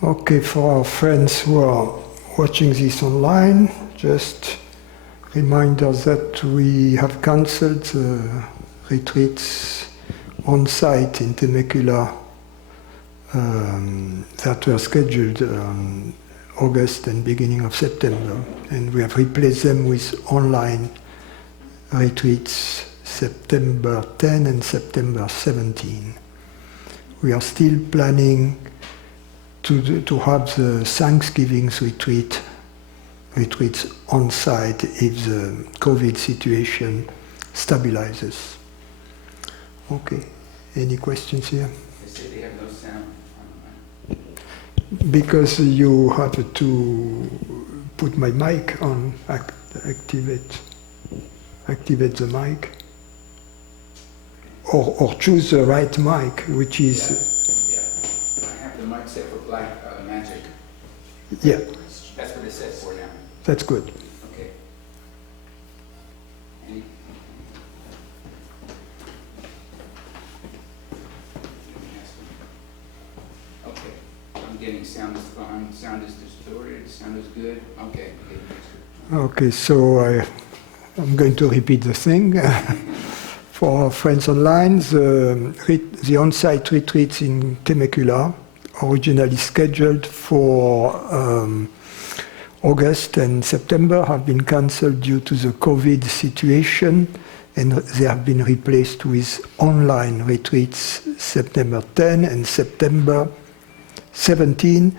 Okay, for our friends who are watching this online, just remind us that we have cancelled the retreats on site in Temecula that were scheduled August and beginning of September, and we have replaced them with online retreats September 10 and September 17. We are still planning to have the Thanksgiving retreats on site if the COVID situation stabilizes. Okay, any questions here? They say they have no sound online. Because you have to put my mic on, activate the mic. Or choose the right mic, which is... Yeah. I have the mic set for black magic. Yeah. That's what it says for now. That's good. Okay. Any? Okay. I'm getting sound is fine. Sound is distorted. Sound is good. Okay. Okay, so I'm going to repeat the thing. For our friends online, the on-site retreats in Temecula, originally scheduled for August and September, have been cancelled due to the COVID situation, and they have been replaced with online retreats September 10 and September 17.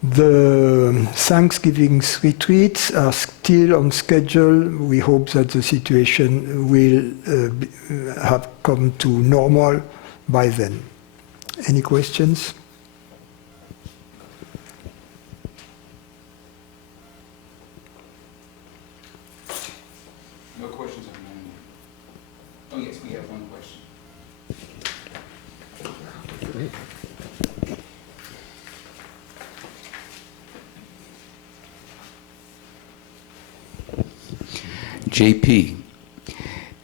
The Thanksgiving retreats are still on schedule. We hope that the situation will have come to normal by then. Any questions? No questions on that. Oh yes, we have one question. JP,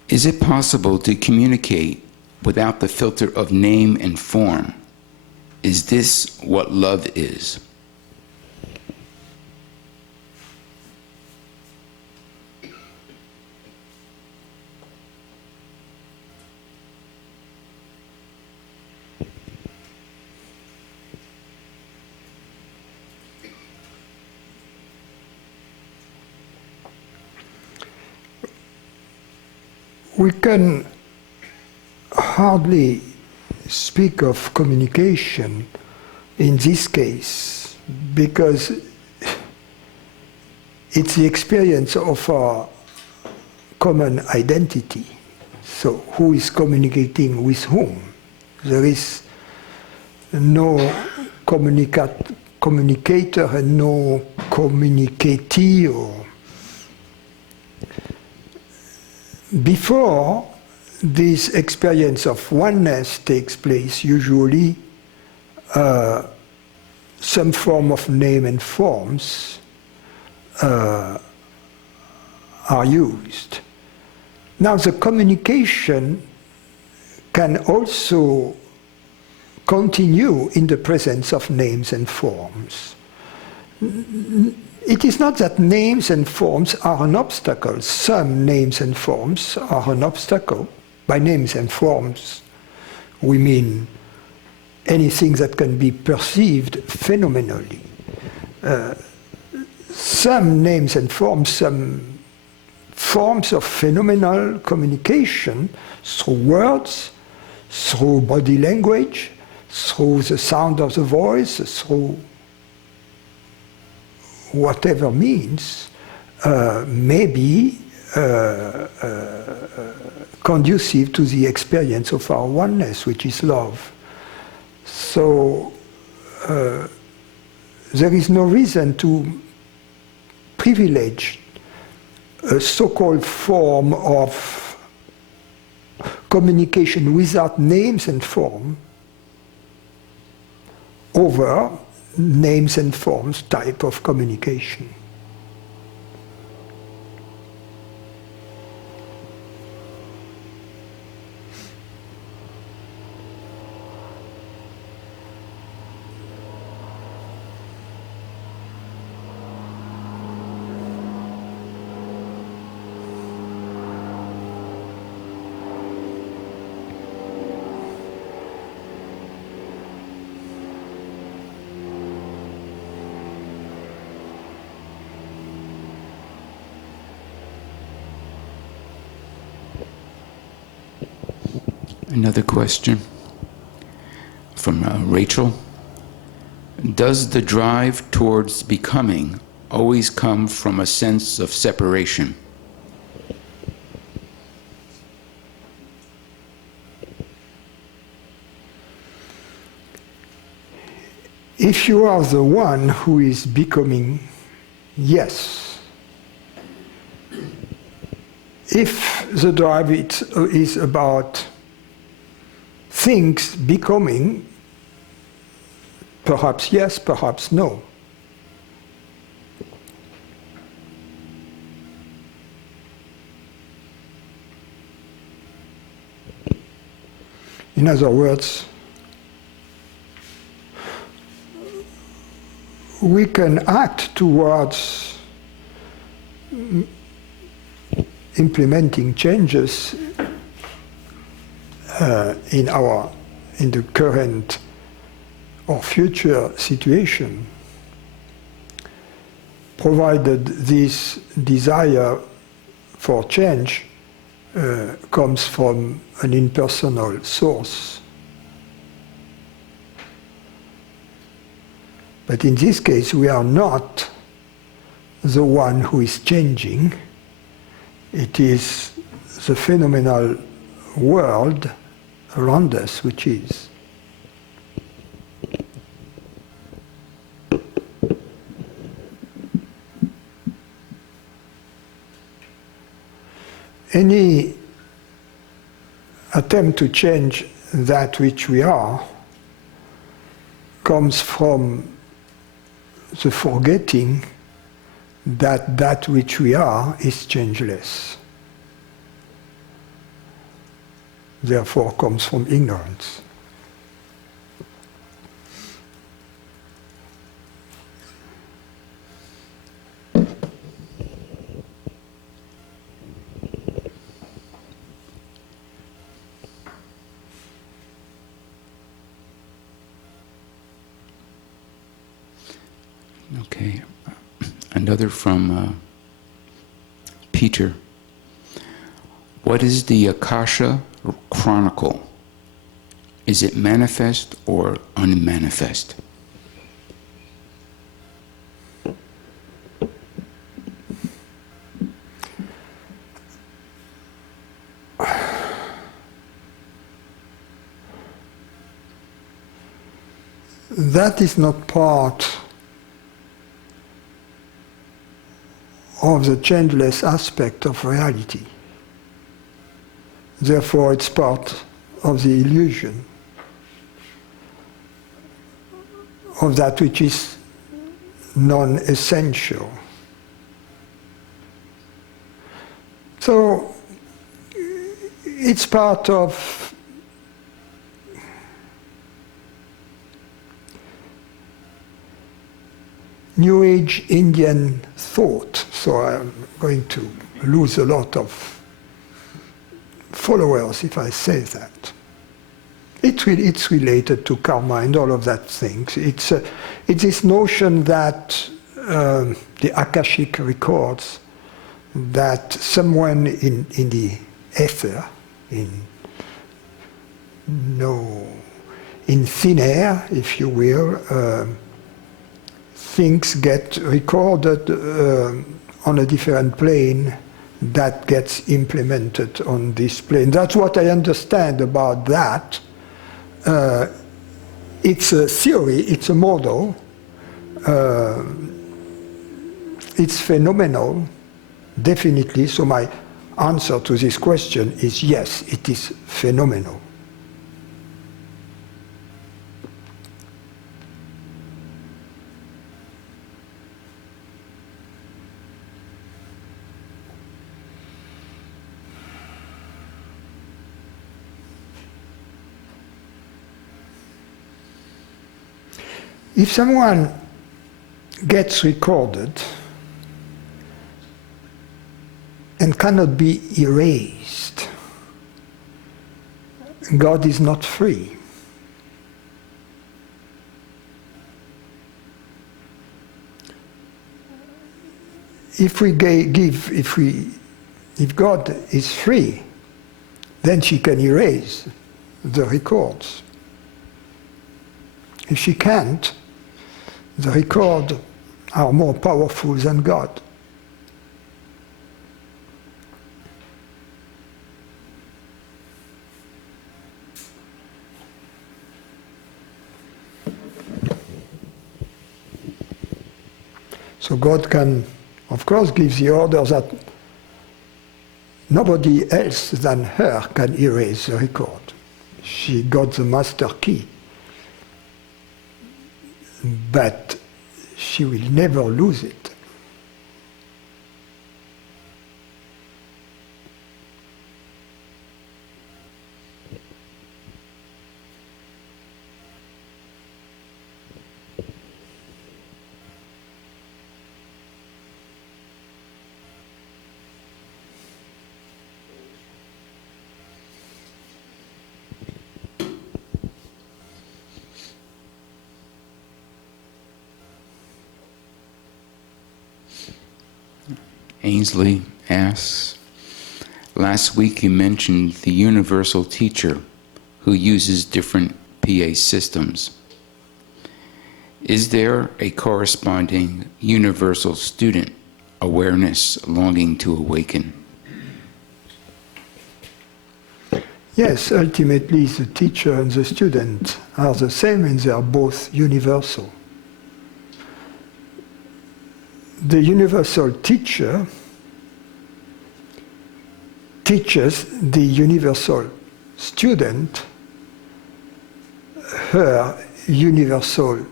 is it possible to communicate without the filter of name and form? Is this what love is? We can hardly speak of communication in this case because it's the experience of our common identity. So who is communicating with whom? There is no communicator and no communicatee. Before this experience of oneness takes place, usually some form of name and forms are used. Now the communication can also continue in the presence of names and forms. It is not that names and forms are an obstacle. Some names and forms are an obstacle. By names and forms, we mean anything that can be perceived phenomenally. Some names and forms, some forms of phenomenal communication through words, through body language, through the sound of the voice, through whatever means, may be conducive to the experience of our oneness, which is love. So there is no reason to privilege a so-called form of communication without names and form over names and forms type of communication. Another question from Rachel. Does the drive towards becoming always come from a sense of separation? If you are the one who is becoming, yes. If the drive is about things becoming, perhaps yes, perhaps no. In other words, we can act towards implementing changes in the current or future situation, provided this desire for change comes from an impersonal source. But in this case, we are not the one who is changing. It is the phenomenal world around us which is. Any attempt to change that which we are comes from the forgetting that that which we are is changeless. Therefore comes from ignorance. Okay, another from Peter. What is the Akasha Chronicle? Is it manifest or unmanifest? That is not part of the changeless aspect of reality. Therefore, it's part of the illusion of that which is non-essential. So, it's part of New Age Indian thought, so I'm going to lose a lot of followers if I say that. It's related to karma and all of that things. It's this notion that the Akashic records that someone in the ether, in thin air, if you will, things get recorded on a different plane that gets implemented on this plane. That's what I understand about that. It's a theory, it's a model, it's phenomenal, definitely. So my answer to this question is yes, it is phenomenal. If someone gets recorded and cannot be erased, God is not free. If God is free, then she can erase the records. If she can't, the records are more powerful than God. So God can, of course, give the order that nobody else than her can erase the record. She got the master key. But she will never lose it. Ainsley asks, last week you mentioned the universal teacher who uses different PA systems. Is there a corresponding universal student awareness longing to awaken? Yes, ultimately the teacher and the student are the same and they are both universal. The universal teacher teaches the universal student her universal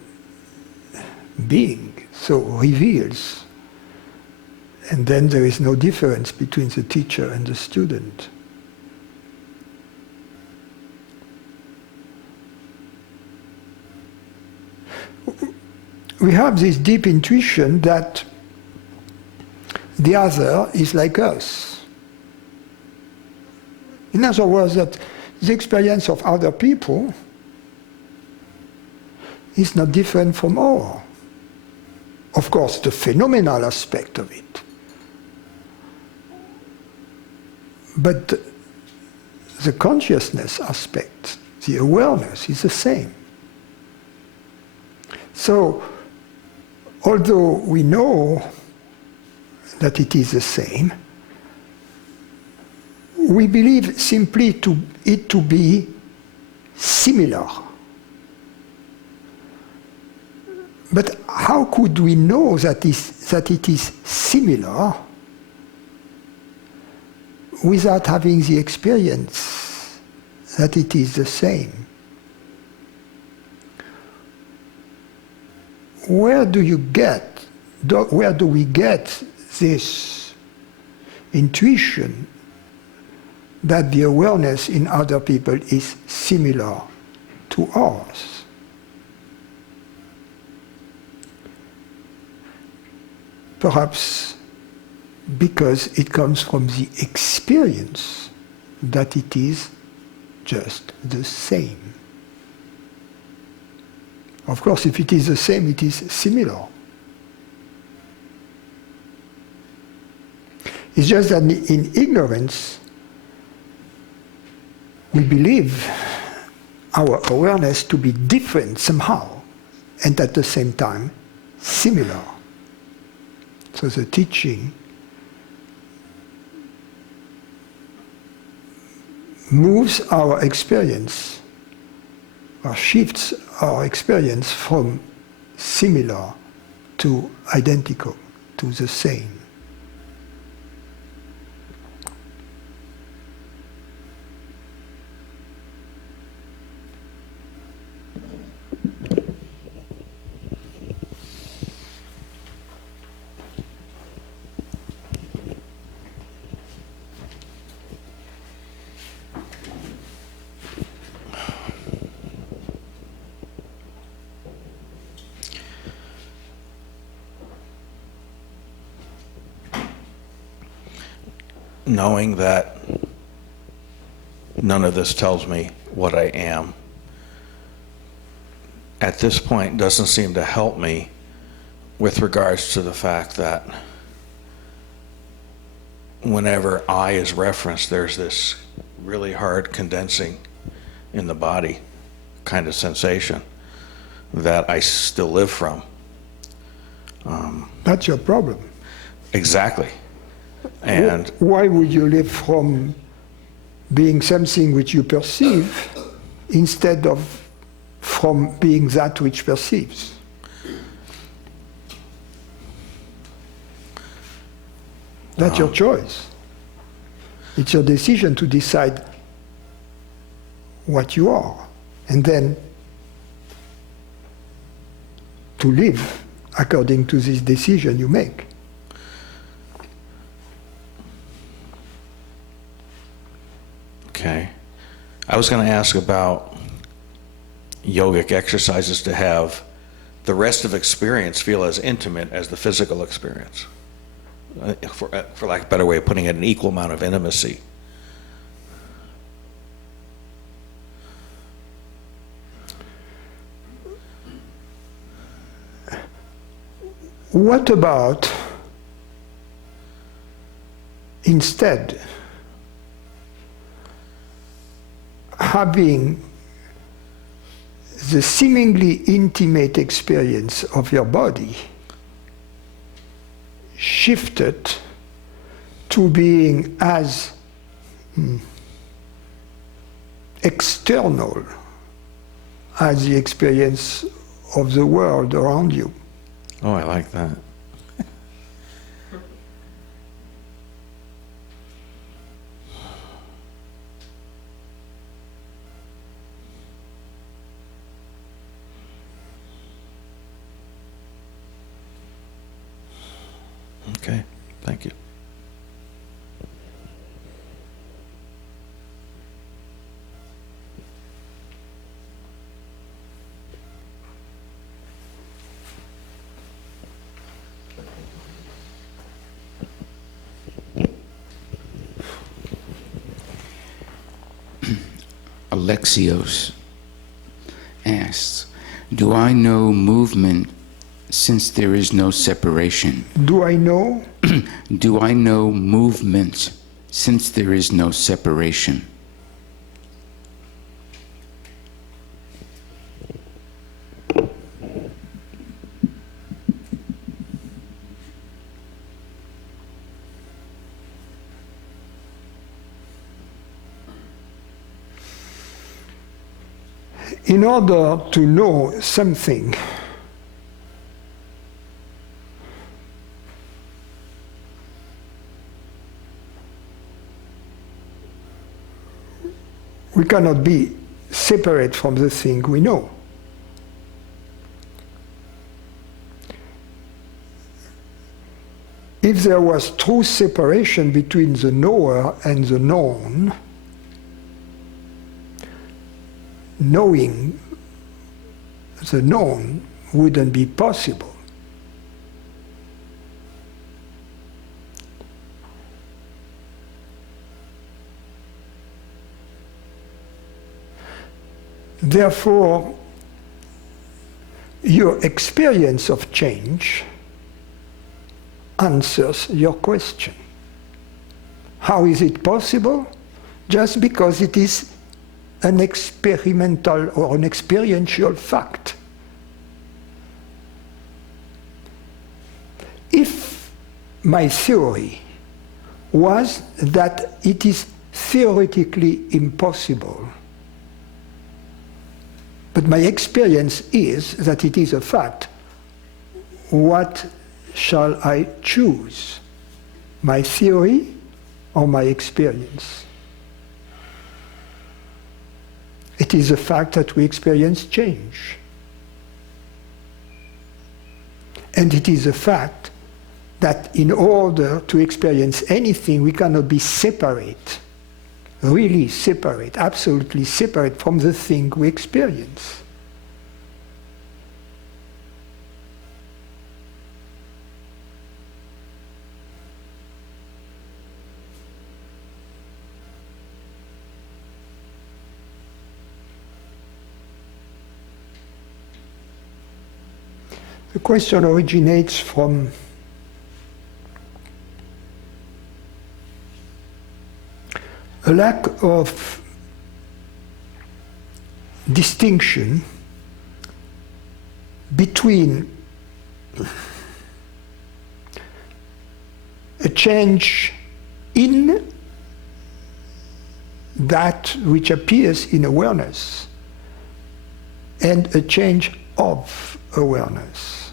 being, so reveals. And then there is no difference between the teacher and the student. We have this deep intuition that the other is like us. In other words, that the experience of other people is not different from ours. Of course, the phenomenal aspect of it. But the consciousness aspect, the awareness, is the same. So, although we know that it is the same, we believe simply it to be similar. But how could we know that it is similar without having the experience that it is the same? Where do we get this intuition that the awareness in other people is similar to ours? Perhaps because it comes from the experience that it is just the same. Of course, if it is the same, it is similar. It's just that in ignorance, we believe our awareness to be different somehow, and at the same time, similar. So the teaching moves our experience, or shifts our experience from similar to identical, to the same. Knowing that none of this tells me what I am, at this point doesn't seem to help me with regards to the fact that whenever I is referenced, there's this really hard condensing in the body kind of sensation that I still live from. That's your problem. Exactly. And why would you live from being something which you perceive instead of from being that which perceives? That's your choice. It's your decision to decide what you are, and then to live according to this decision you make. okay. I was going to ask about yogic exercises to have the rest of experience feel as intimate as the physical experience. For lack of a better way of putting it, an equal amount of intimacy. What about instead having the seemingly intimate experience of your body shifted to being as external as the experience of the world around you? Oh, I like that. Okay, thank you. Alexios asks, do I know movement since there is no separation? Do I know? Do I know movement since there is no separation? In order to know something, we cannot be separate from the thing we know. If there was true separation between the knower and the known, knowing the known wouldn't be possible. Therefore, your experience of change answers your question. How is it possible? Just because it is an experimental or an experiential fact. If my theory was that it is theoretically impossible, but my experience is that it is a fact, what shall I choose? My theory or my experience? It is a fact that we experience change. And it is a fact that in order to experience anything, we cannot be separate, really separate, absolutely separate from the thing we experience. The question originates from a lack of distinction between a change in that which appears in awareness and a change of awareness.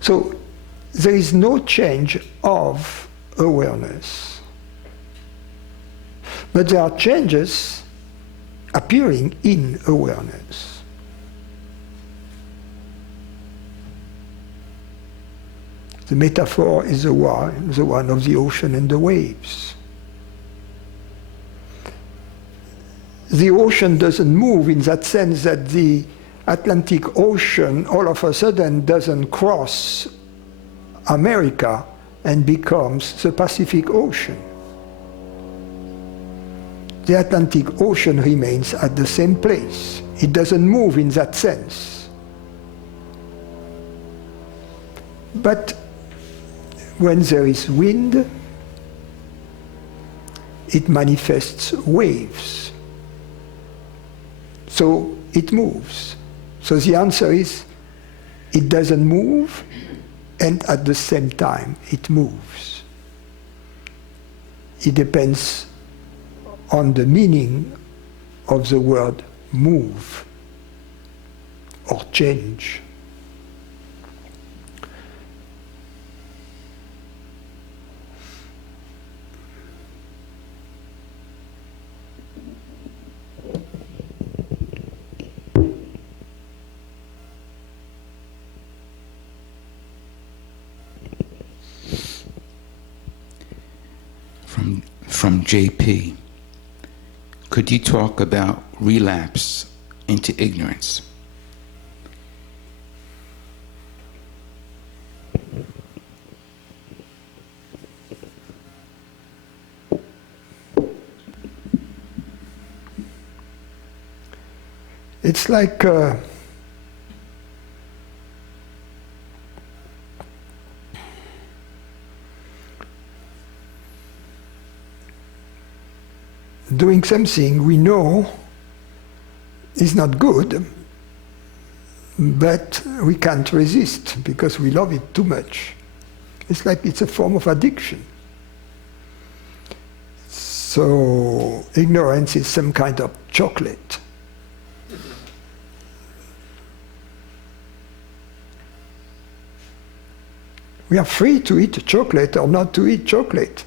So there is no change of awareness, but there are changes appearing in awareness. The metaphor is the one of the ocean and the waves. The ocean doesn't move in that sense that the Atlantic Ocean all of a sudden doesn't cross America and becomes the Pacific Ocean. The Atlantic Ocean remains at the same place. It doesn't move in that sense. But when there is wind, it manifests waves. So it moves. So the answer is, it doesn't move, and at the same time it moves. It depends on the meaning of the word move or change. From JP, could you talk about relapse into ignorance? It's like doing something we know is not good, but we can't resist because we love it too much. It's like it's a form of addiction. So ignorance is some kind of chocolate. We are free to eat chocolate or not to eat chocolate.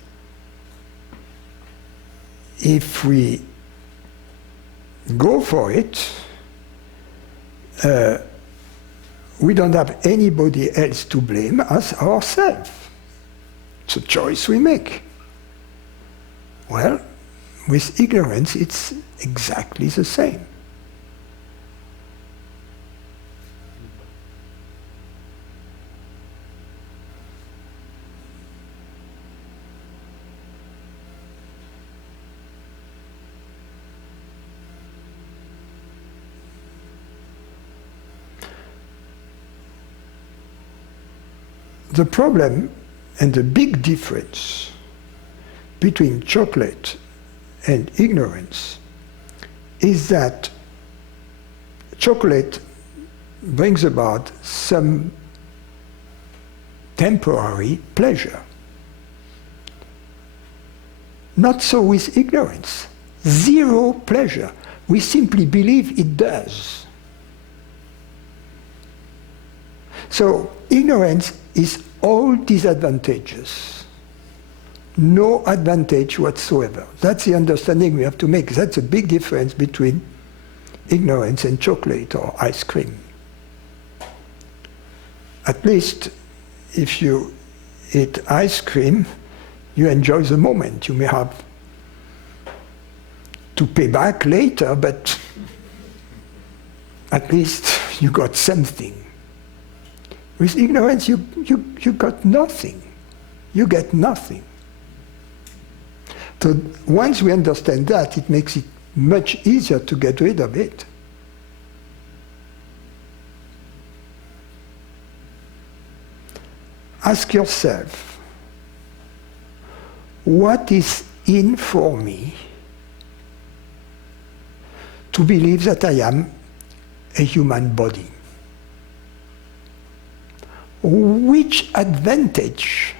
If we go for it, we don't have anybody else to blame as ourselves. It's a choice we make. Well, with ignorance, it's exactly the same. The problem and the big difference between chocolate and ignorance is that chocolate brings about some temporary pleasure. Not so with ignorance. Zero pleasure. We simply believe it does. So ignorance is all disadvantageous. No advantage whatsoever. That's the understanding we have to make. That's a big difference between ignorance and chocolate or ice cream. At least if you eat ice cream, you enjoy the moment. You may have to pay back later, but at least you got something. With ignorance, you got nothing. You get nothing. So once we understand that, it makes it much easier to get rid of it. Ask yourself, what is in for me to believe that I am a human body. Which advantage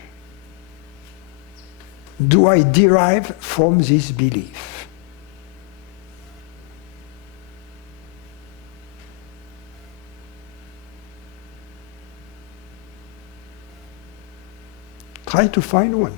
do I derive from this belief? Try to find one.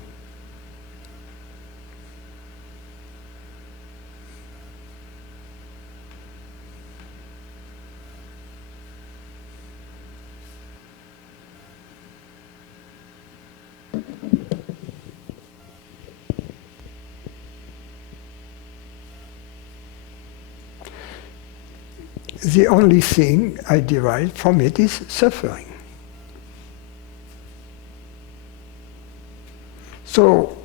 The only thing I derive from it is suffering. So,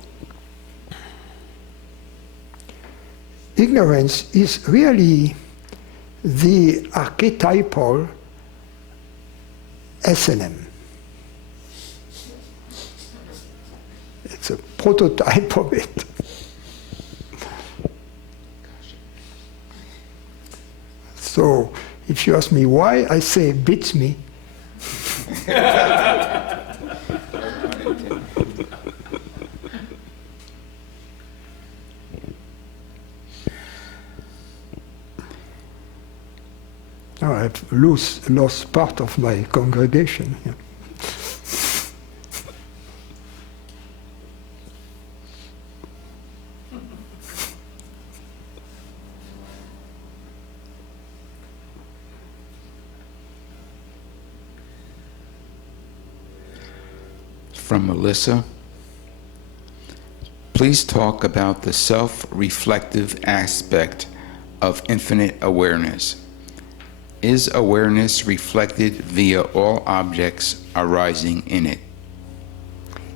ignorance is really the archetypal S&M. It's a prototype of it. So, if you ask me why, I say it beats me. Now I've lost part of my congregation. Yeah. From Melissa. Please talk about the self-reflective aspect of infinite awareness. Is awareness reflected via all objects arising in it?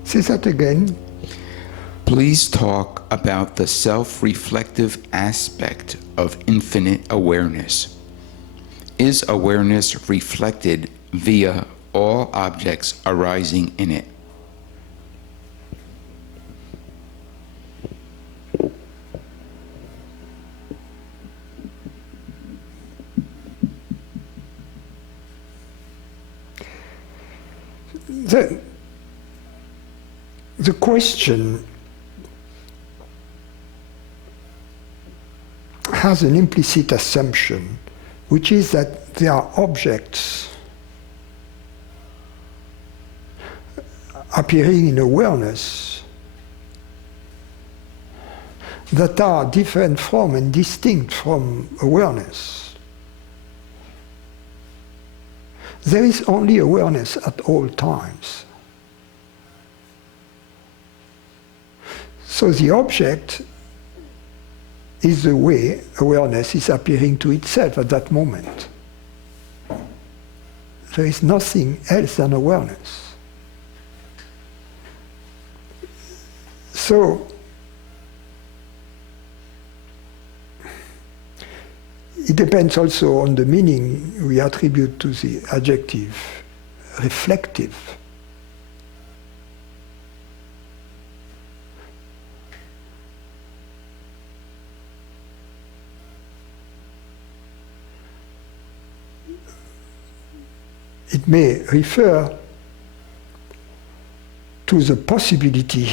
Say that again. Please talk about the self-reflective aspect of infinite awareness. Is awareness reflected via all objects arising in it? The question has an implicit assumption, which is that there are objects appearing in awareness that are different from and distinct from awareness. There is only awareness at all times. So the object is the way awareness is appearing to itself at that moment. There is nothing else than awareness. So it depends also on the meaning we attribute to the adjective reflective. It may refer to the possibility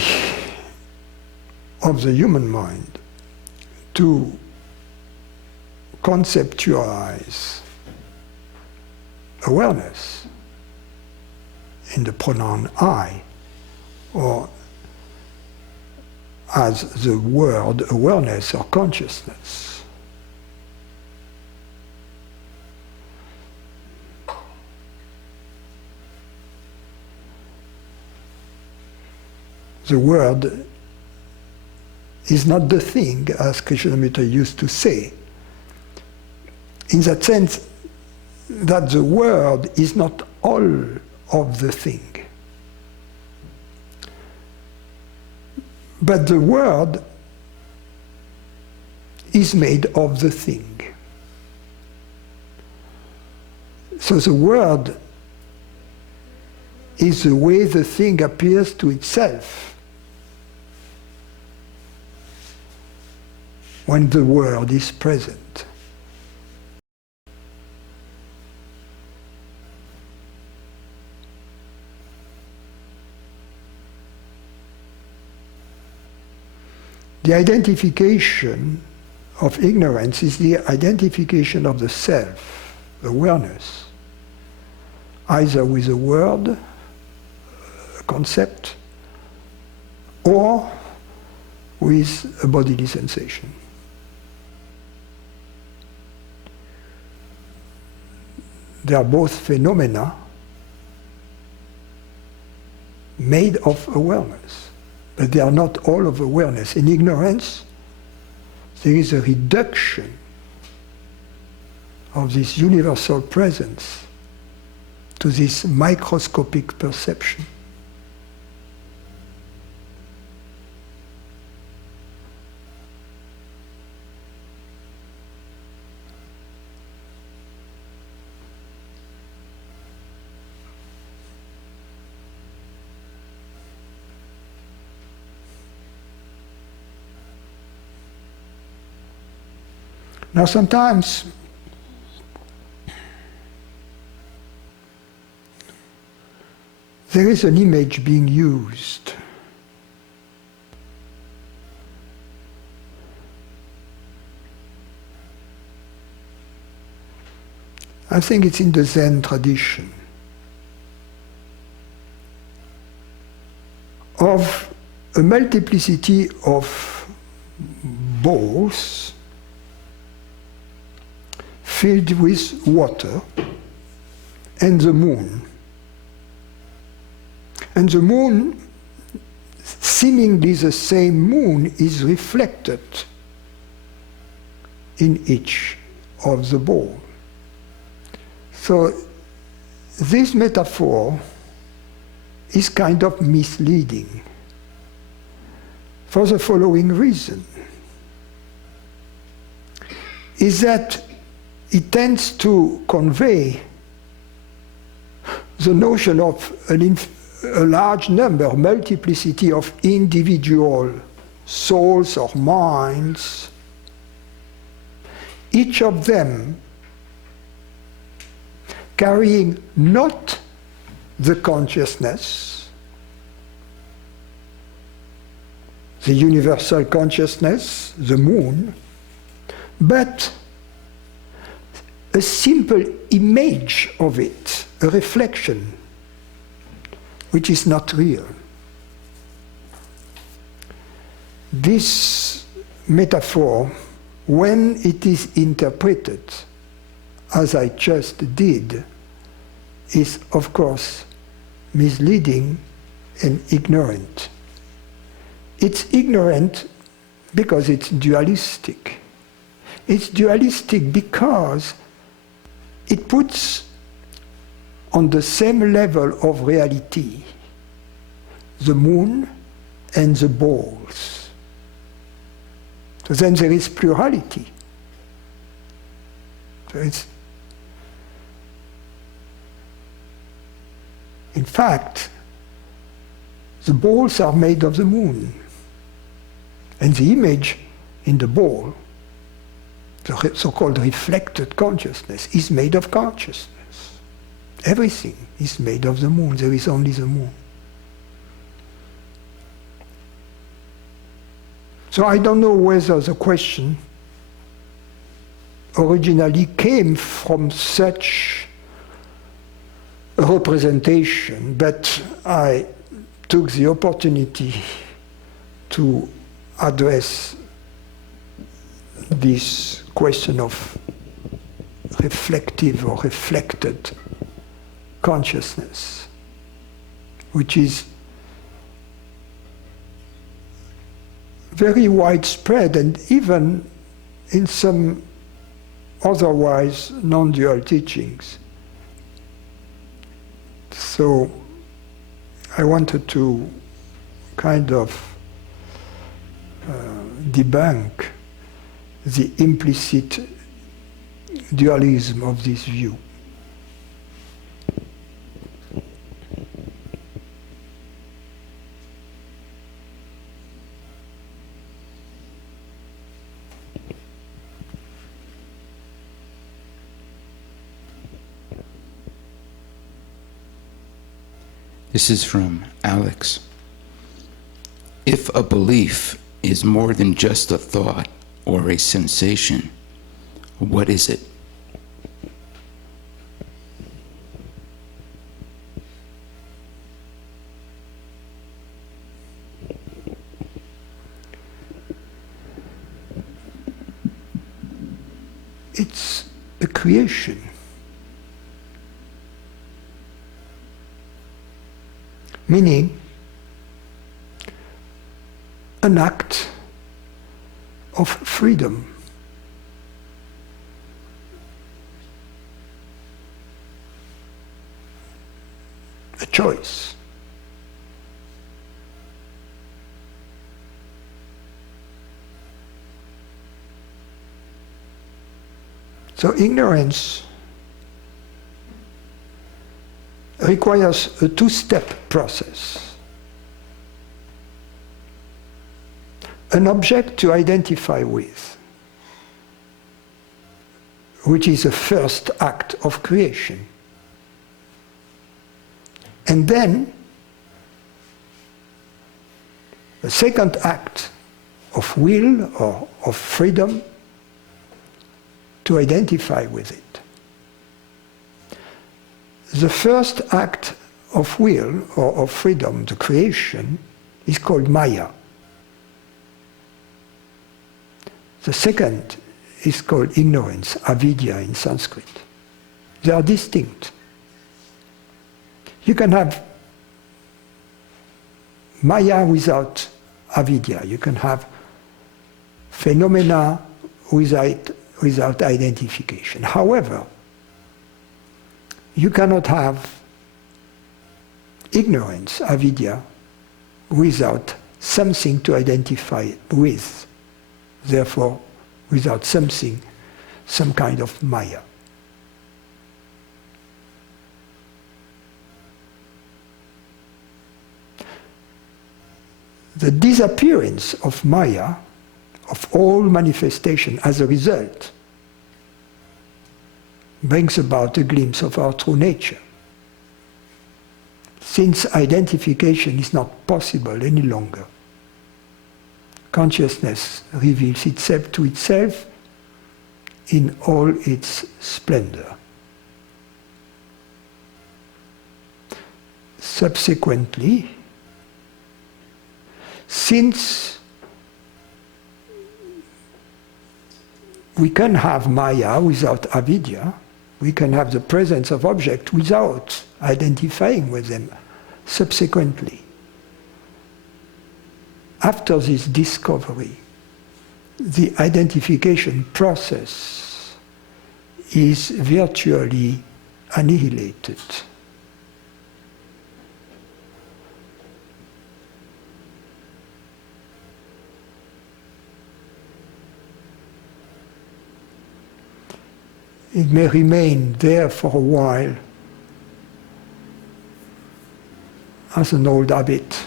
of the human mind to conceptualize awareness in the pronoun I, or as the word awareness or consciousness. The word is not the thing, as Krishnamurti used to say, in that sense that the word is not all of the thing. But the word is made of the thing. So the word is the way the thing appears to itself when the word is present. The identification of ignorance is the identification of the self, awareness, either with a word, a concept, or with a bodily sensation. They are both phenomena made of awareness, but they are not all of awareness. In ignorance, there is a reduction of this universal presence to this microscopic perception. Now sometimes there is an image being used. I think it's in the Zen tradition of a multiplicity of bowls filled with water and the moon. And the moon, seemingly the same moon, is reflected in each of the bowl. So this metaphor is kind of misleading for the following reason, is that it tends to convey the notion of a large number, multiplicity of individual souls or minds, each of them carrying not the consciousness, the universal consciousness, the moon, but a simple image of it, a reflection, which is not real. This metaphor, when it is interpreted as I just did, is of course misleading and ignorant. It's ignorant because it's dualistic. It's dualistic because it puts on the same level of reality the moon and the bowls. So then there is plurality. So it's, in fact, the bowls are made of the moon, and the image in the bowl, the so-called reflected consciousness, is made of consciousness. Everything is made of the moon. There is only the moon. So I don't know whether the question originally came from such a representation, but I took the opportunity to address this question of reflective or reflected consciousness, which is very widespread and even in some otherwise non-dual teachings. So I wanted to kind of debunk the implicit dualism of this view. This is from Alex. If a belief is more than just a thought or a sensation. What is it? It's a creation. Meaning, an act of freedom. A choice. So ignorance requires a two-step process. An object to identify with, which is the first act of creation. And then a second act of will or of freedom to identify with it. The first act of will or of freedom, the creation, is called Maya. The second is called ignorance, avidya in Sanskrit. They are distinct. You can have Maya without avidya. You can have phenomena without identification. However, you cannot have ignorance, avidya, without something to identify with. Therefore, without something, some kind of Maya. The disappearance of Maya, of all manifestation as a result, brings about a glimpse of our true nature. Since identification is not possible any longer, consciousness reveals itself to itself in all its splendor. Subsequently, since we can have Maya without avidya, we can have the presence of objects without identifying with them subsequently. After this discovery, the identification process is virtually annihilated. It may remain there for a while as an old habit.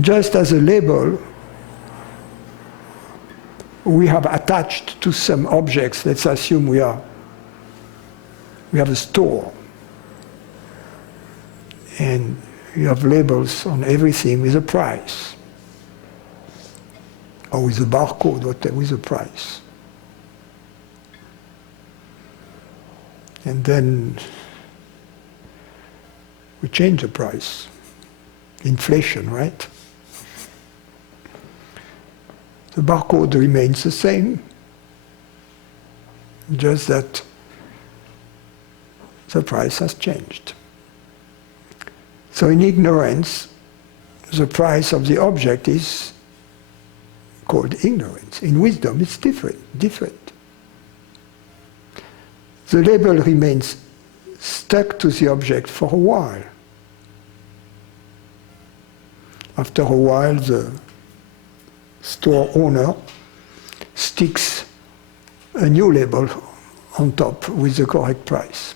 Just as a label we have attached to some objects, let's assume we have a store and you have labels on everything with a price. Or with a barcode, with a price. And then we change the price. Inflation, right? The barcode remains the same, just that the price has changed. So in ignorance, the price of the object is called ignorance. In wisdom, it's different. The label remains stuck to the object for a while. After a while, the store owner sticks a new label on top with the correct price.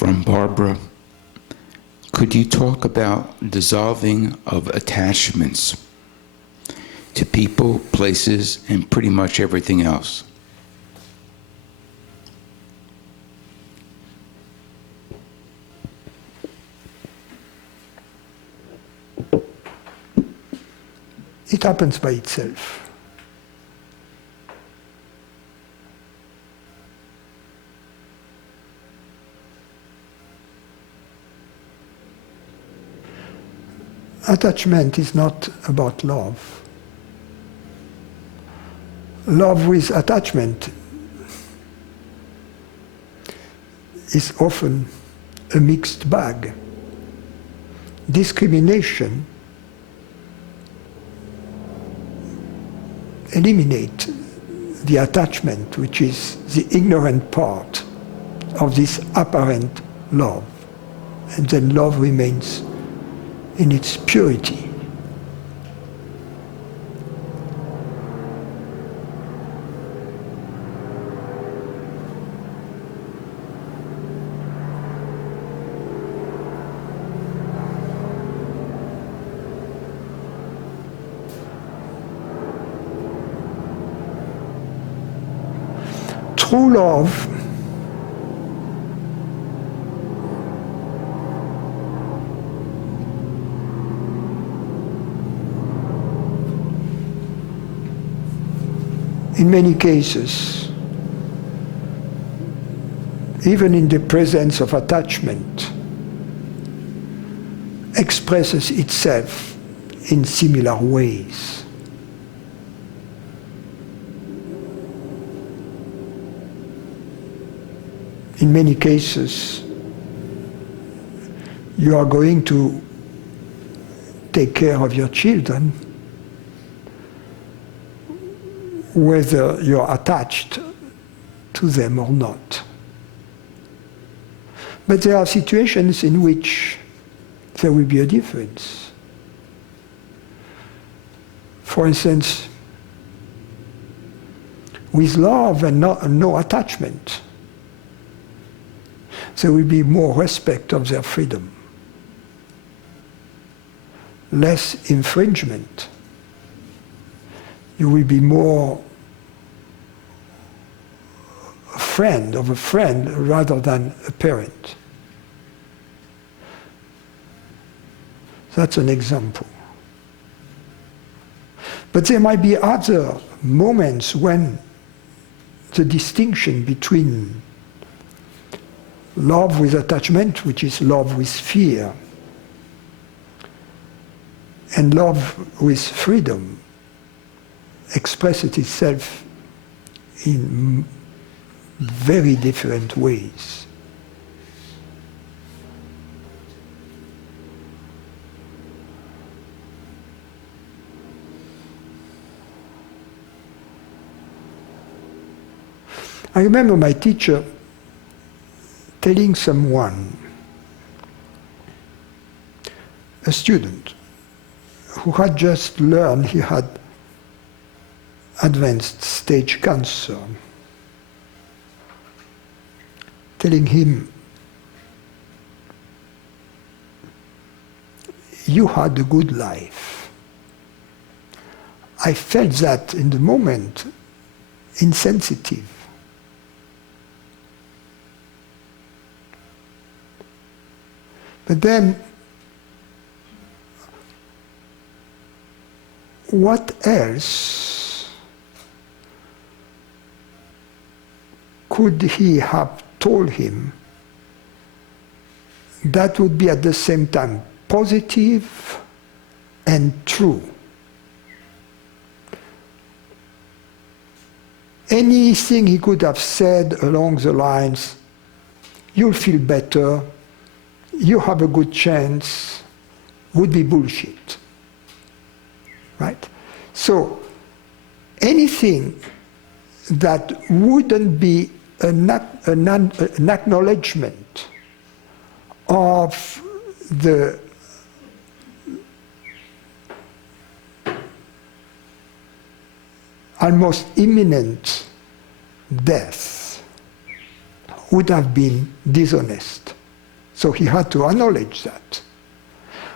From Barbara. Could you talk about dissolving of attachments to people, places, and pretty much everything else? It happens by itself. Attachment is not about love. Love with attachment is often a mixed bag. Discrimination eliminates the attachment, which is the ignorant part of this apparent love. And then love remains in its purity. True love in many cases, even in the presence of attachment, expresses itself in similar ways. In many cases, you are going to take care of your children, whether you're attached to them or not. But there are situations in which there will be a difference. For instance, with love and no attachment, there will be more respect of their freedom, less infringement. You will be more a friend of a friend rather than a parent. That's an example. But there might be other moments when the distinction between love with attachment, which is love with fear, and love with freedom expresses itself in very different ways. I remember my teacher telling someone, a student, who had just learned he had advanced stage cancer, telling him, you had a good life. I felt that in the moment, insensitive. But then, what else could he have told him that would be at the same time positive and true? Anything he could have said along the lines, you'll feel better, you have a good chance, would be bullshit. Right? So anything that wouldn't be an acknowledgement of the almost imminent death would have been dishonest. So he had to acknowledge that.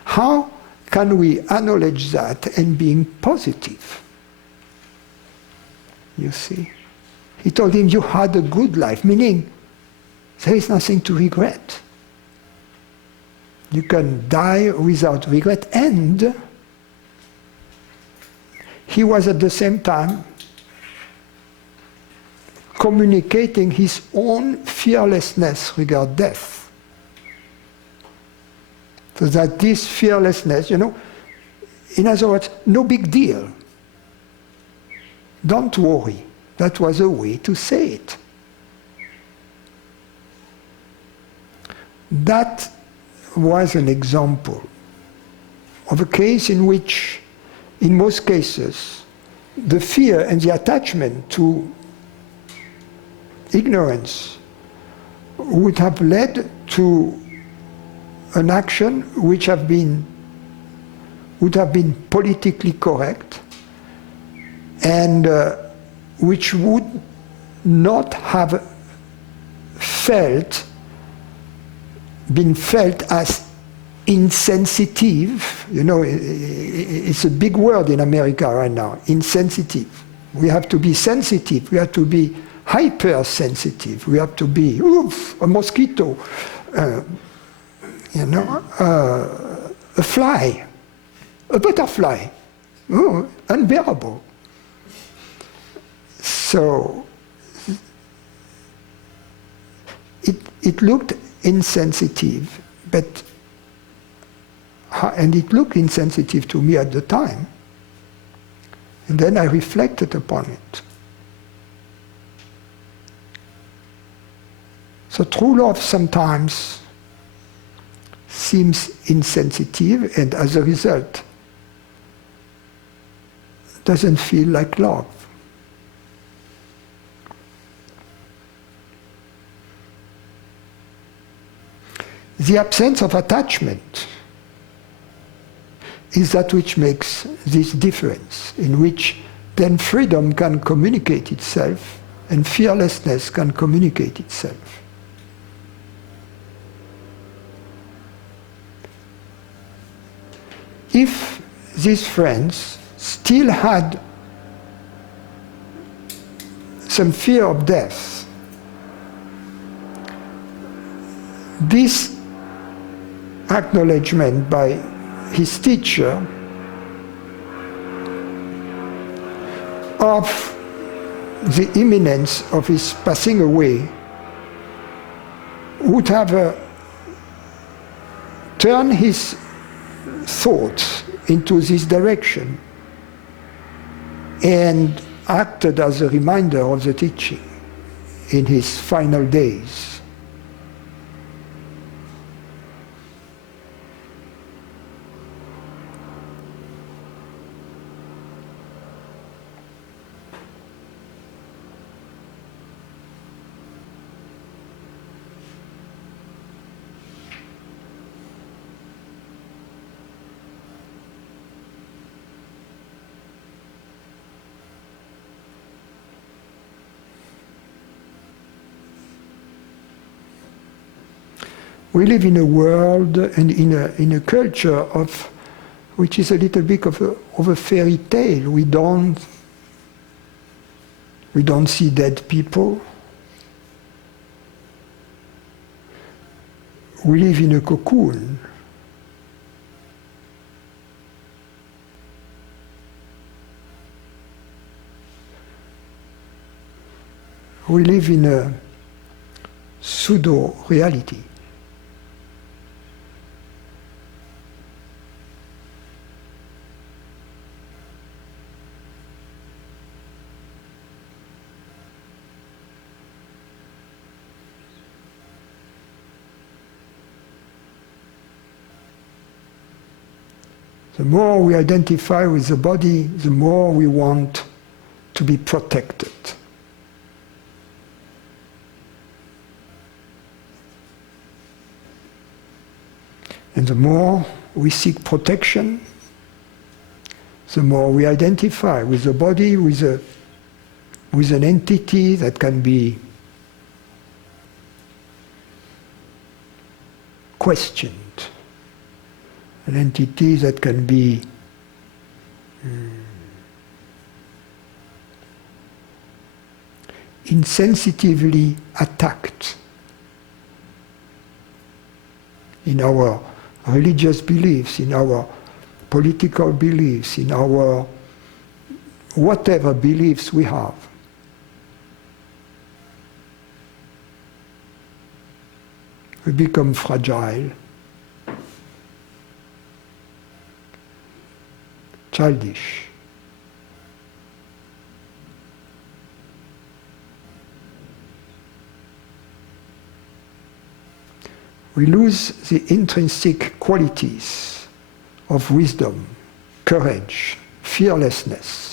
How can we acknowledge that and being positive? You see? He told him, you had a good life, meaning there is nothing to regret. You can die without regret, and he was at the same time communicating his own fearlessness regarding death. So that this fearlessness, in other words, no big deal. Don't worry. That was a way to say it. That was an example of a case in which, in most cases, the fear and the attachment to ignorance would have led to an action which would have been politically correct and which would not have been felt as insensitive. It's a big word in America right now, insensitive. We have to be sensitive, we have to be hypersensitive, we have to be, a mosquito, a fly, a butterfly, unbearable. So it looked insensitive, and it looked insensitive to me at the time. And then I reflected upon it. So true love sometimes seems insensitive, and as a result, doesn't feel like love. The absence of attachment is that which makes this difference, in which then freedom can communicate itself and fearlessness can communicate itself. If these friends still had some fear of death, this acknowledgement by his teacher of the imminence of his passing away would have turned his thoughts into this direction and acted as a reminder of the teaching in his final days. We live in a world and in a culture which is a little bit of a fairy tale. We don't see dead people. We live in a cocoon. We live in a pseudo-reality. The more we identify with the body, the more we want to be protected. And the more we seek protection, the more we identify with the body, with an entity that can be questioned, an entity that can be insensitively attacked in our religious beliefs, in our political beliefs, in our whatever beliefs we have. We become fragile, childish. We lose the intrinsic qualities of wisdom, courage, fearlessness.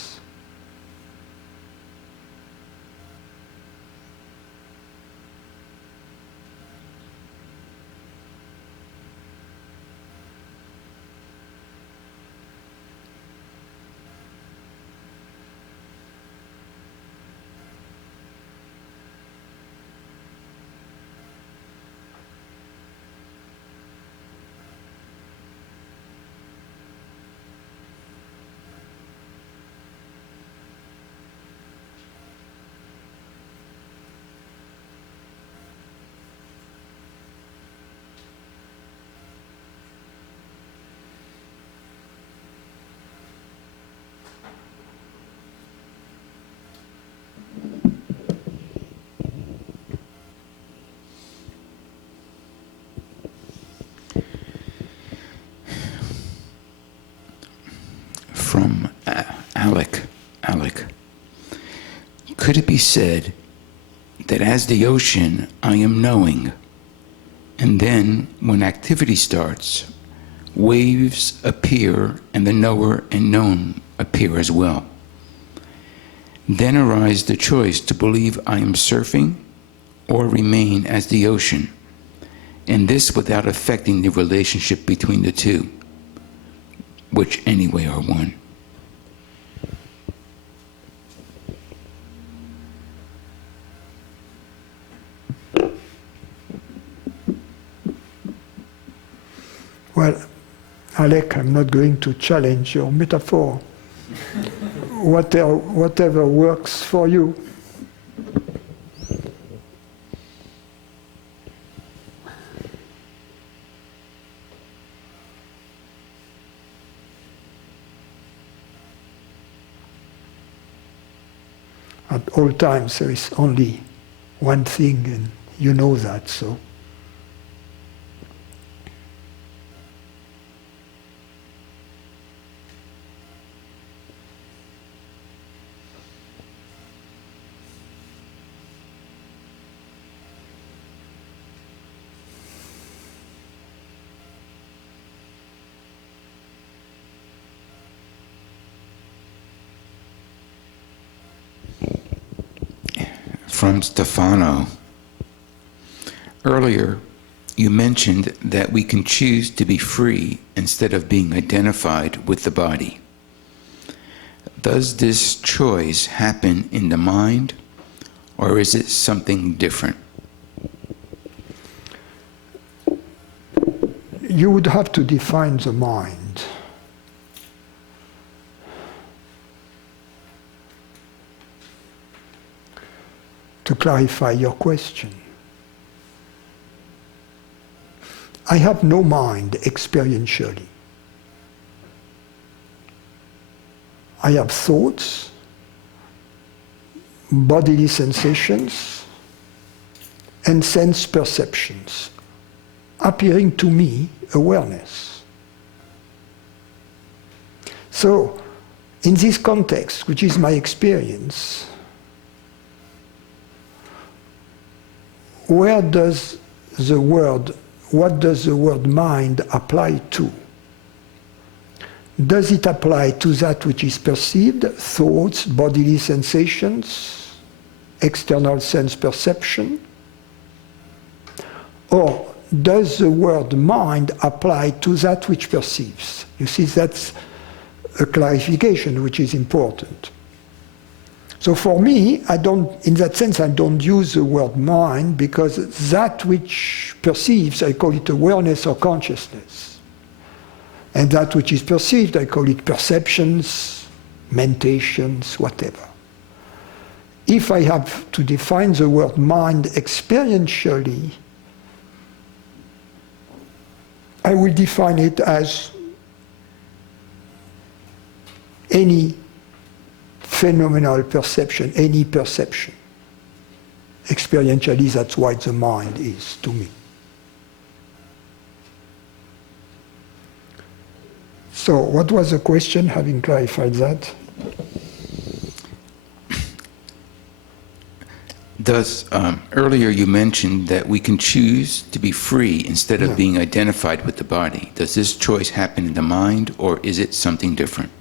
From Alec. Could it be said that as the ocean I am knowing, and then when activity starts, waves appear and the knower and known appear as well? Then arise the choice to believe I am surfing or remain as the ocean, and this without affecting the relationship between the two, which anyway are one. Well, Alec, I'm not going to challenge your metaphor. Whatever works for you. At all times there is only one thing, and you know that, so. From Stefano. Earlier, you mentioned that we can choose to be free instead of being identified with the body. Does this choice happen in the mind, or is it something different? You would have to define the mind. To clarify your question. I have no mind experientially. I have thoughts, bodily sensations, and sense perceptions, appearing to me awareness. So, in this context, which is my experience, what does the word mind apply to? Does it apply to that which is perceived, thoughts, bodily sensations, external sense perception? Or does the word mind apply to that which perceives? You see, that's a clarification which is important. So for me, in that sense, I don't use the word mind, because that which perceives, I call it awareness or consciousness. And that which is perceived, I call it perceptions, mentations, whatever. If I have to define the word mind experientially, I will define it as any phenomenal perception, any perception. Experientially, that's what the mind is to me. So, what was the question, having clarified that? Thus, earlier you mentioned that we can choose to be free instead of being identified with the body. Does this choice happen in the mind, or is it something different?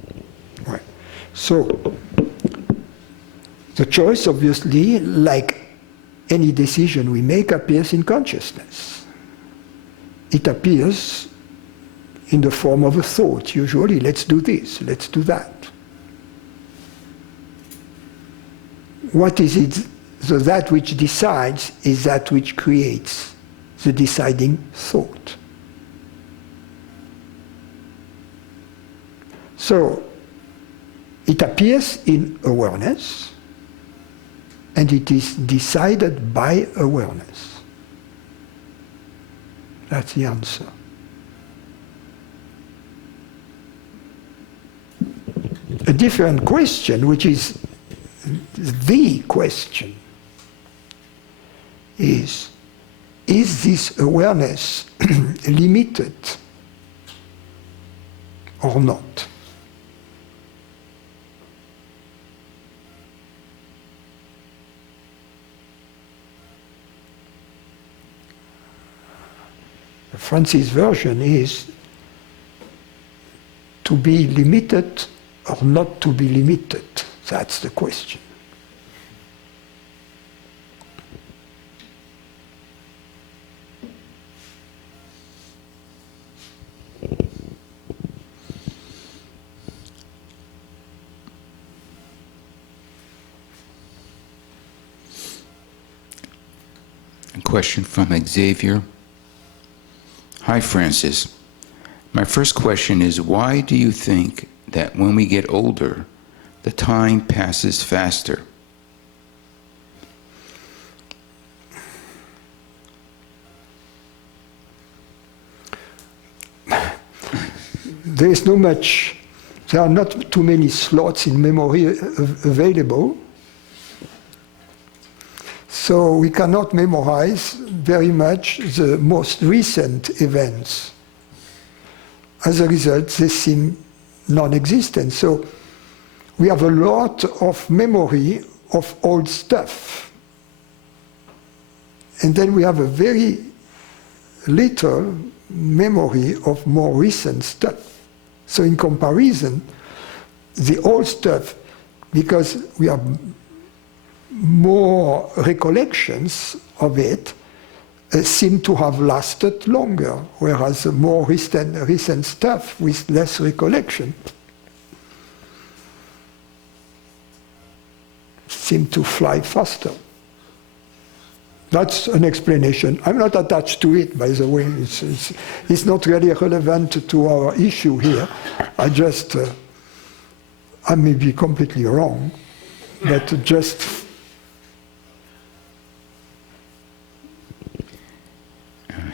Right. So, the choice, obviously, like any decision we make, appears in consciousness. It appears in the form of a thought, usually. Let's do this, let's do that. What is it? So that which decides is that which creates the deciding thought. So it appears in awareness, and it is decided by awareness. That's the answer. A different question, which is the question, is this awareness limited or not? The Francis version is to be limited or not to be limited. That's the question. A question from Xavier. Hi, Francis. My first question is, why do you think that when we get older, the time passes faster? There are not too many slots in memory available, so we cannot memorize very much the most recent events. As a result, they seem non-existent. So we have a lot of memory of old stuff. And then we have a very little memory of more recent stuff. So in comparison, the old stuff, because we have more recollections of it, seem to have lasted longer, whereas the more recent stuff with less recollection seem to fly faster. That's an explanation. I'm not attached to it, by the way. It's not really relevant to our issue here. I may be completely wrong, but just...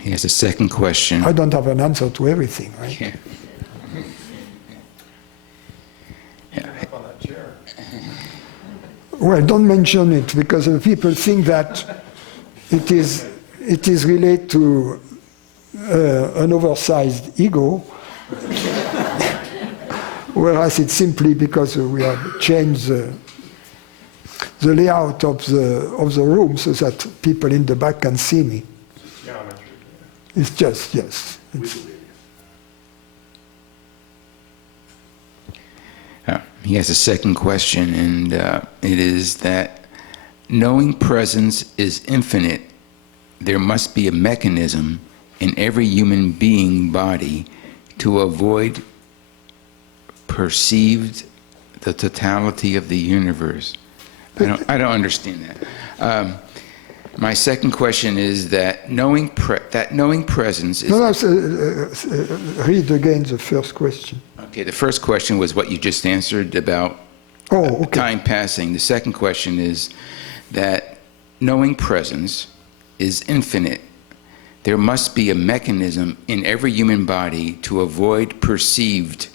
He has a second question. I don't have an answer to everything, right? Yeah. Well, don't mention it, because people think that it is related to an oversized ego, whereas it's simply because we have changed the layout of the room so that people in the back can see me. It's just, yes. He has a second question, and it is that knowing presence is infinite, there must be a mechanism in every human being body to avoid perceived the totality of the universe. I don't understand that. My second question is that knowing presence is... No, read again the first question. Okay, the first question was what you just answered about time passing. The second question is that knowing presence is infinite. There must be a mechanism in every human body to avoid perceived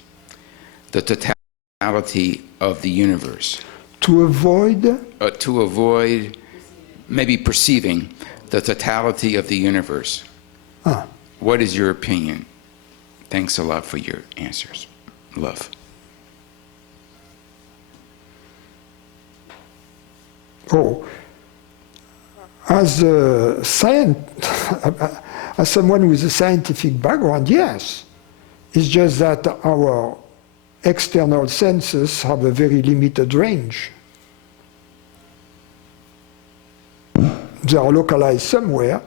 the totality of the universe. To avoid? To avoid maybe perceiving the totality of the universe. What is your opinion? Thanks a lot for your answers. Love. As a as someone with a scientific background, yes. It's just that our external senses have a very limited range. They are localized somewhere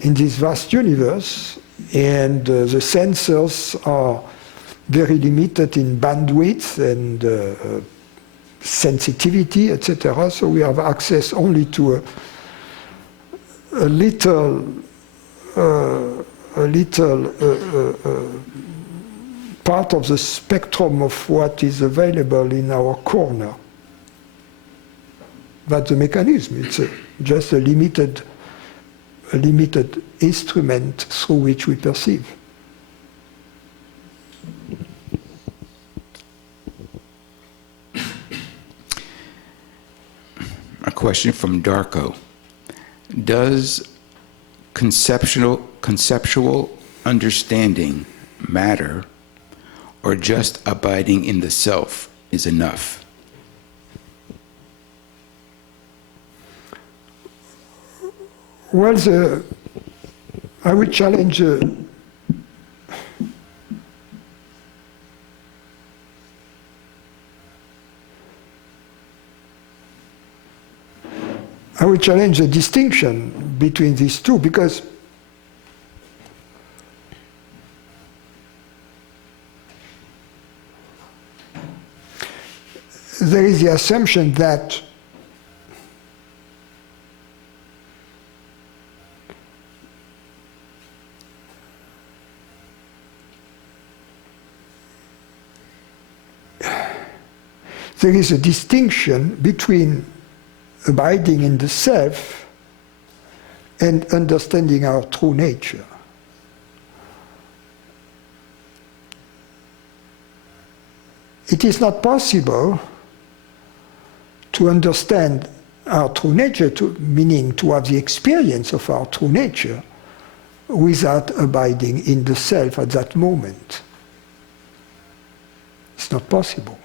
in this vast universe, and the sensors are very limited in bandwidth and sensitivity, etc. So we have access only to a little part of the spectrum of what is available in our corner. That's the mechanism. It's just a limited instrument through which we perceive. A question from Darko. Does conceptual understanding matter, or just abiding in the self is enough? Well, I would challenge the distinction between these two, because there is the assumption that there is a distinction between abiding in the self and understanding our true nature. It is not possible to understand our true nature, meaning to have the experience of our true nature, without abiding in the self at that moment. It's not possible.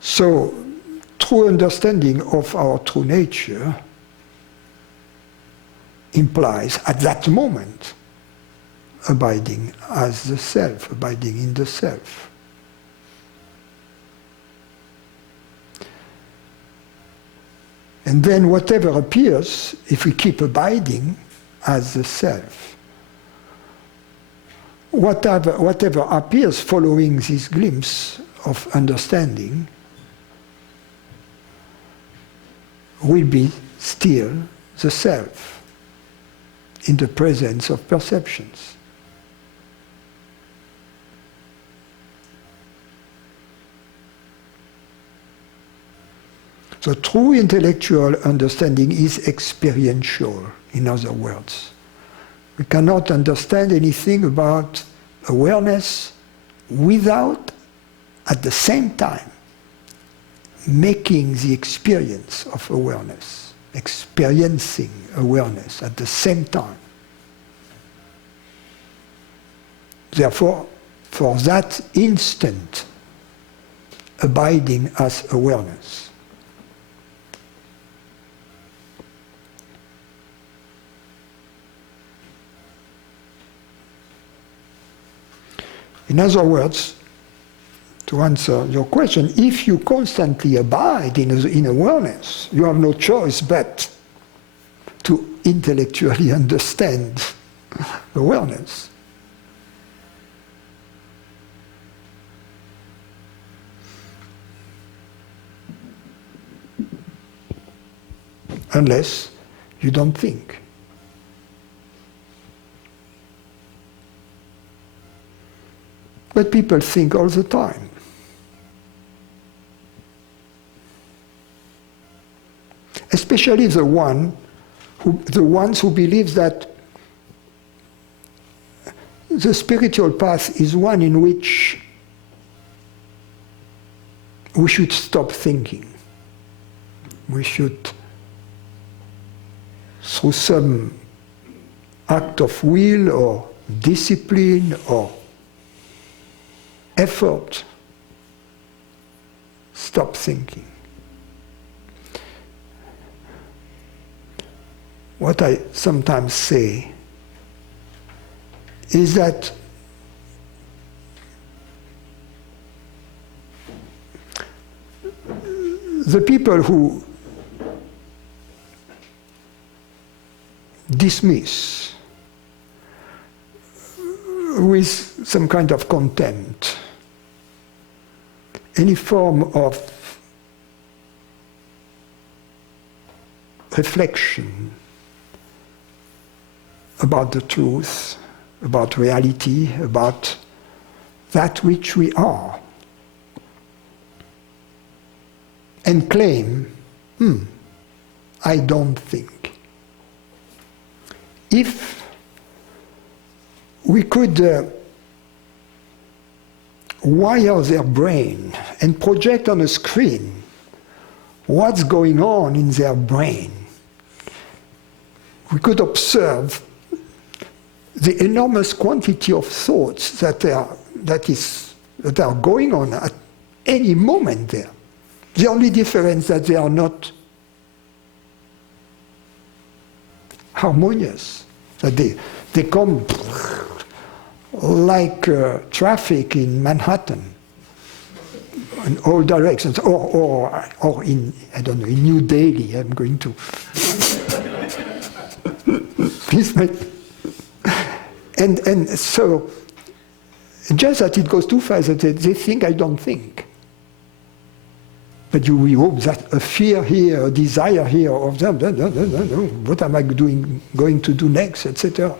So, true understanding of our true nature implies, at that moment, abiding as the self, abiding in the self. And then whatever appears, if we keep abiding as the self, whatever appears following this glimpse of understanding will be still the self in the presence of perceptions. So true intellectual understanding is experiential, in other words. We cannot understand anything about awareness without, at the same time, making the experience of awareness, experiencing awareness at the same time. Therefore, for that instant, abiding as awareness. In other words, to answer your question, if you constantly abide in awareness, you have no choice but to intellectually understand awareness. unless you don't think. But people think all the time. Especially the ones who believe that the spiritual path is one in which we should stop thinking. We should, through some act of will or discipline or effort, stop thinking. What I sometimes say is that the people who dismiss with some kind of contempt any form of reflection about the truth, about reality, about that which we are, and claim, I don't think. If we could wire their brain and project on a screen what's going on in their brain, we could observe the enormous quantity of thoughts that are going on at any moment there. The only difference is that they are not harmonious, that they come like traffic in Manhattan in all directions, or in, I don't know, in New Delhi. I'm going to and so just that it goes too fast, that they think I don't think. But we hope that a fear here, a desire here of them, what am I going to do next, etc.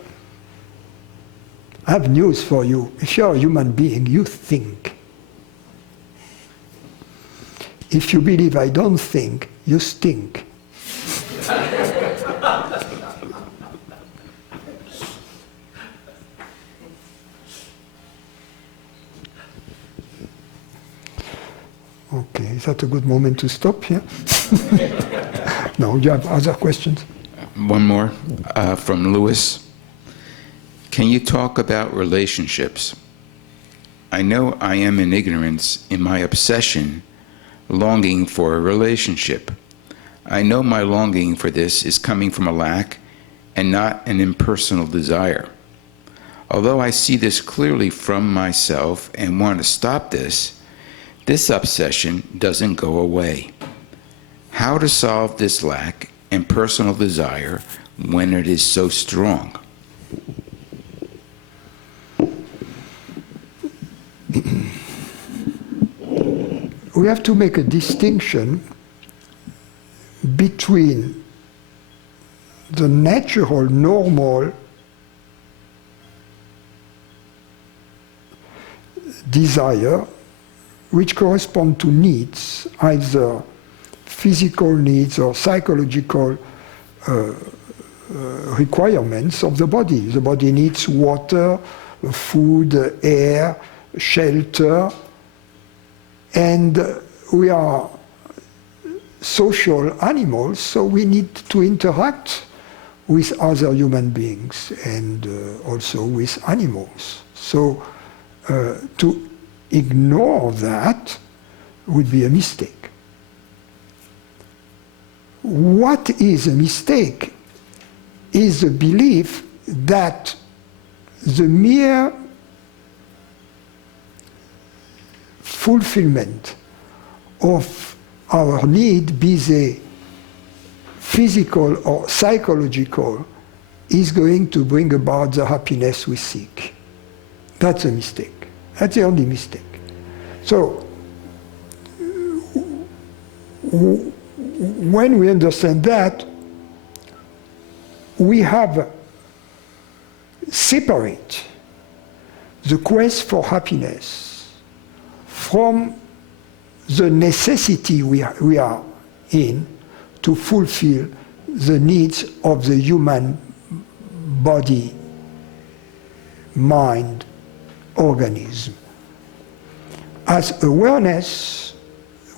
I have news for you. If you're a human being, you think. If you believe I don't think, you stink. Okay, is that a good moment to stop here? No, you have other questions? One more from Lewis. Can you talk about relationships? I know I am in ignorance in my obsession, longing for a relationship. I know my longing for this is coming from a lack and not an impersonal desire. Although I see this clearly from myself and want to stop this obsession doesn't go away. How to solve this lack and personal desire when it is so strong? We have to make a distinction between the natural, normal desire, which correspond to needs, either physical needs or psychological requirements of the body. The body needs water, food, air, shelter, and we are social animals, so we need to interact with other human beings and also with animals. So to ignore that would be a mistake. What is a mistake is the belief that the mere fulfillment of our need, be they physical or psychological, is going to bring about the happiness we seek. That's a mistake. That's the only mistake. So, when we understand that, we have separate the quest for happiness from the necessity we are in to fulfill the needs of the human body, mind, organism. As awareness,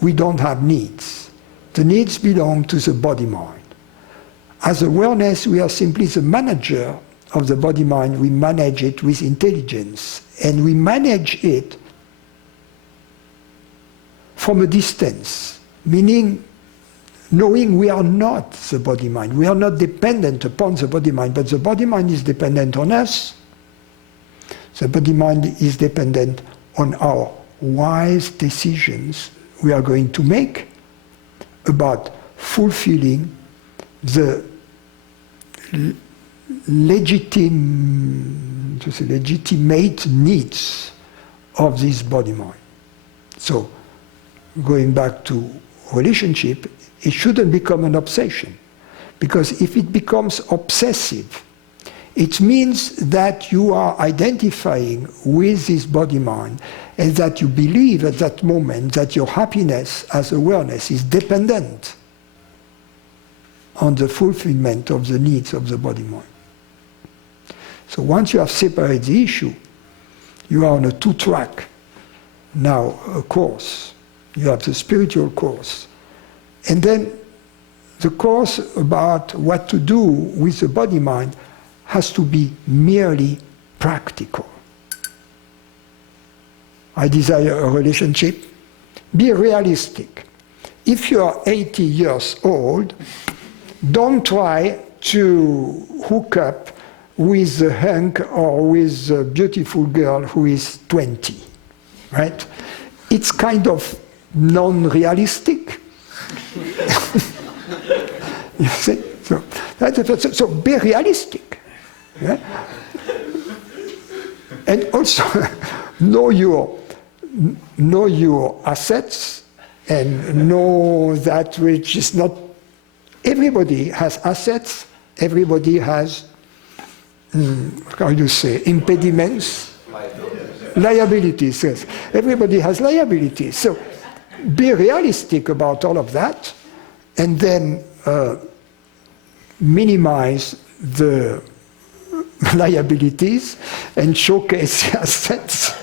we don't have needs. The needs belong to the body-mind. As awareness, we are simply the manager of the body-mind. We manage it with intelligence, and we manage it from a distance, meaning knowing we are not the body-mind. We are not dependent upon the body-mind, but the body-mind is dependent on us. The body-mind is dependent on our wise decisions we are going to make about fulfilling the legitimate needs of this body-mind. So, going back to relationship, it shouldn't become an obsession. Because if it becomes obsessive, it means that you are identifying with this body-mind and that you believe at that moment that your happiness as awareness is dependent on the fulfillment of the needs of the body-mind. So once you have separated the issue, you are on a two-track, now a course. You have the spiritual course. And then the course about what to do with the body-mind has to be merely practical. I desire a relationship. Be realistic. If you are 80 years old, don't try to hook up with a hunk or with a beautiful girl who is 20, right? It's kind of non-realistic. You see? So be realistic. Yeah? And also know your assets and know that which is not. Everybody has assets. Everybody has, how you say, impediments, liabilities. Yes, everybody has liabilities. So be realistic about all of that, and then minimize the liabilities and showcase the assets.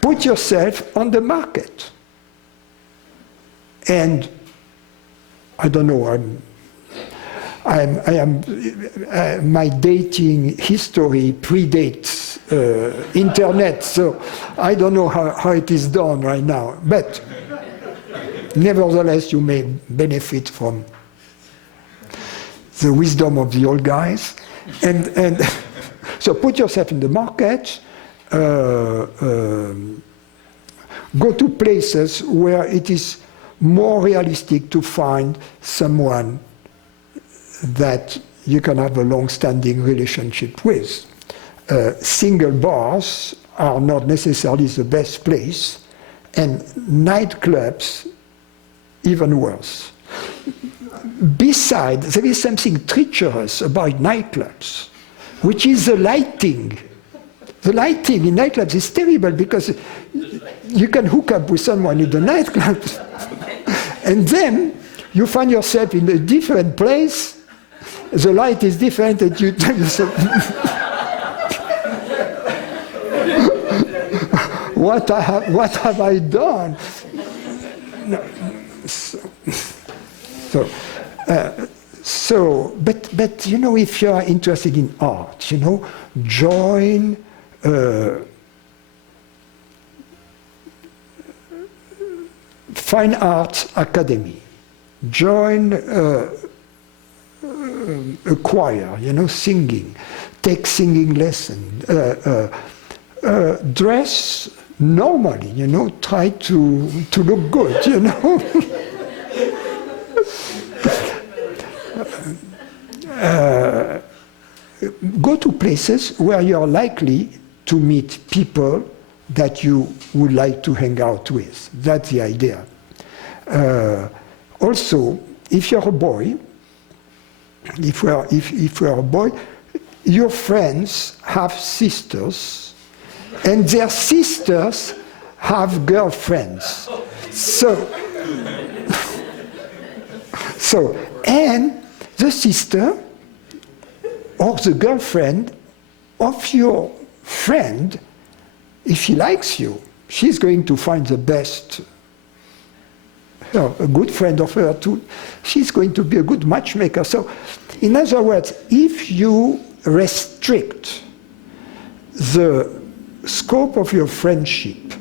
Put yourself on the market. And I don't know, my dating history predates internet, so I don't know how it is done right now. But nevertheless, you may benefit from the wisdom of the old guys. And so put yourself in the market, go to places where it is more realistic to find someone that you can have a long-standing relationship with. Single bars are not necessarily the best place, and nightclubs even worse. Besides, there is something treacherous about nightclubs, which is the lighting. The lighting in nightclubs is terrible because you can hook up with someone in the nightclub and then you find yourself in a different place. The light is different and you tell yourself, what have I done? No. But you know, if you are interested in art, you know, join Fine Arts Academy, join a choir, you know, singing, take singing lesson, dress normally, you know, try to look good, you know. Go to places where you are likely to meet people that you would like to hang out with. That's the idea. Also, if you're a boy, if we're a boy, your friends have sisters, and their sisters have girlfriends. So, and the sister or the girlfriend of your friend, if she likes you, she's going to find the best, a good friend of her too. She's going to be a good matchmaker. So, in other words, if you restrict the scope of your friendship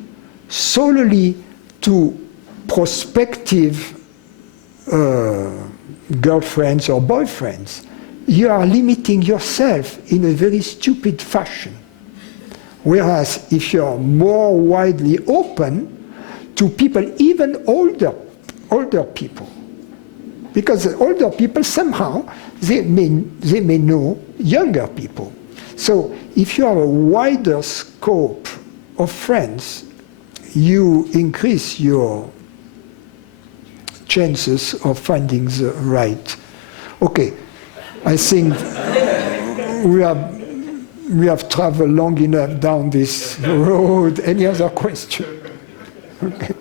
solely to prospective girlfriends or boyfriends, you are limiting yourself in a very stupid fashion. Whereas if you're more widely open to people, even older people, because older people somehow, they may know younger people. So if you have a wider scope of friends, you increase your chances of finding the right. Okay, I think we have traveled long enough down this road. Any other question? Okay.